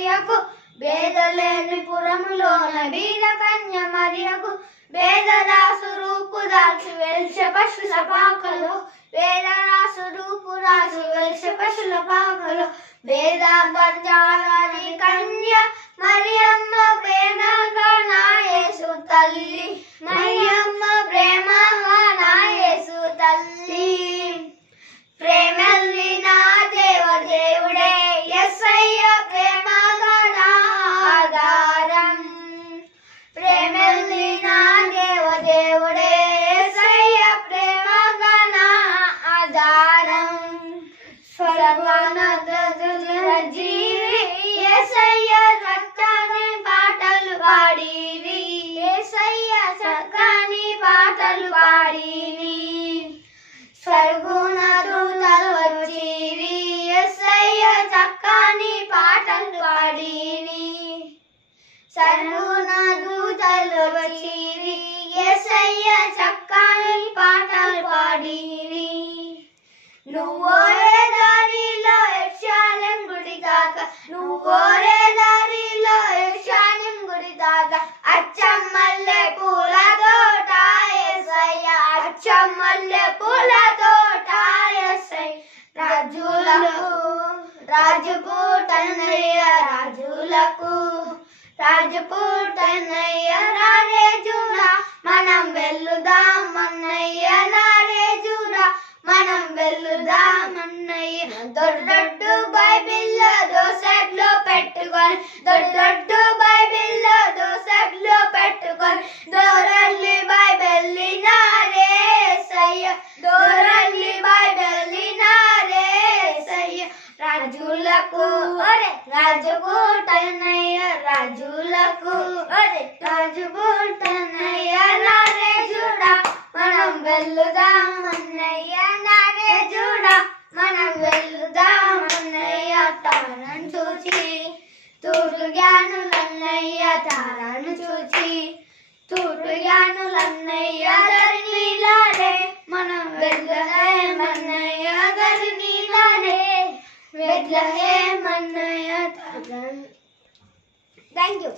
మరియకు భేదలేని పురములోన బీద కన్య మరియకు వేదరాసు రూపు దాల్చి వెలిసే పశుల పాకలో వేదరాసు రూపు దాల్చి వెలిసే పశుల పాకలో వేద పర్జాలని కన్య మరియమ్మ ప్రేమగా నా యేసు తల్లి మరియమ్మ ప్రేమగా నా యేసు తల్లి ప్రేమల్లి నా దేవుడే యేసయ్య ప్రేమగా నా ఆధారం ప్రేమల్లి నా దేవుడే యేసయ్య ప్రేమగా నా ఆధారం స్వర్గోన్నత జీవి యేసయ్య చక్కని పాటలు పాడివి యేసయ్య చక్కని పాటలు పాడివి స్వర్గుణ దూతలు వచ్చివి యేసయ్య చక్కని పాటలు పాడివి స్వర్గుణ దూతలు వచ్చివి యేసయ్య చక్కని పాటలు పాడివి నువ్వోరే దారిలో యెరూషలేము గుడి దాకా నువ్వోరే దారిలో యెరూషలేము గుడి దాకా అచ్చమల్లె పూల తోట యేసయ్య అచ్చమల్లె పూల తోట యేసయ్య రాజుపుటన్నయ్య రాజులకు రాజుపుటన్నయ్య నారేజురా మనం వెళ్లుదామన్నయ్య నారేజురా మనం వెళ్లుదామన్నయ్య దొడ్డొడ్డు బైబిల్లో దోసెట్లో పెట్టుకొని దొడ్డొడ్డు బైబిల్లో దోసెట్లో పెట్టుకొని దోరల్లి బైబిల్లి నారేసయ్య దోరల్లి బైబిల్లి నారేసయ్య రాజులకు రాజుపుటన్నయ్య రాజులకు రాజుపుటన్నయ్య నారేజుడా మనం వెళ్లుదామన్నయ్య నారేజుడా మనం వెళ్లుదామన్నయ్య తారను చూచి తూర్పు జ్ఞానులన్నయ్య తారను చూచి తూర్పు జ్ఞానులన్నయ్య ధరణిలాడే మనం బెత్లెహేమన్నయ్య ధరణిలాడే బెత్లెహేమన్నయ్య తారను. Thank you.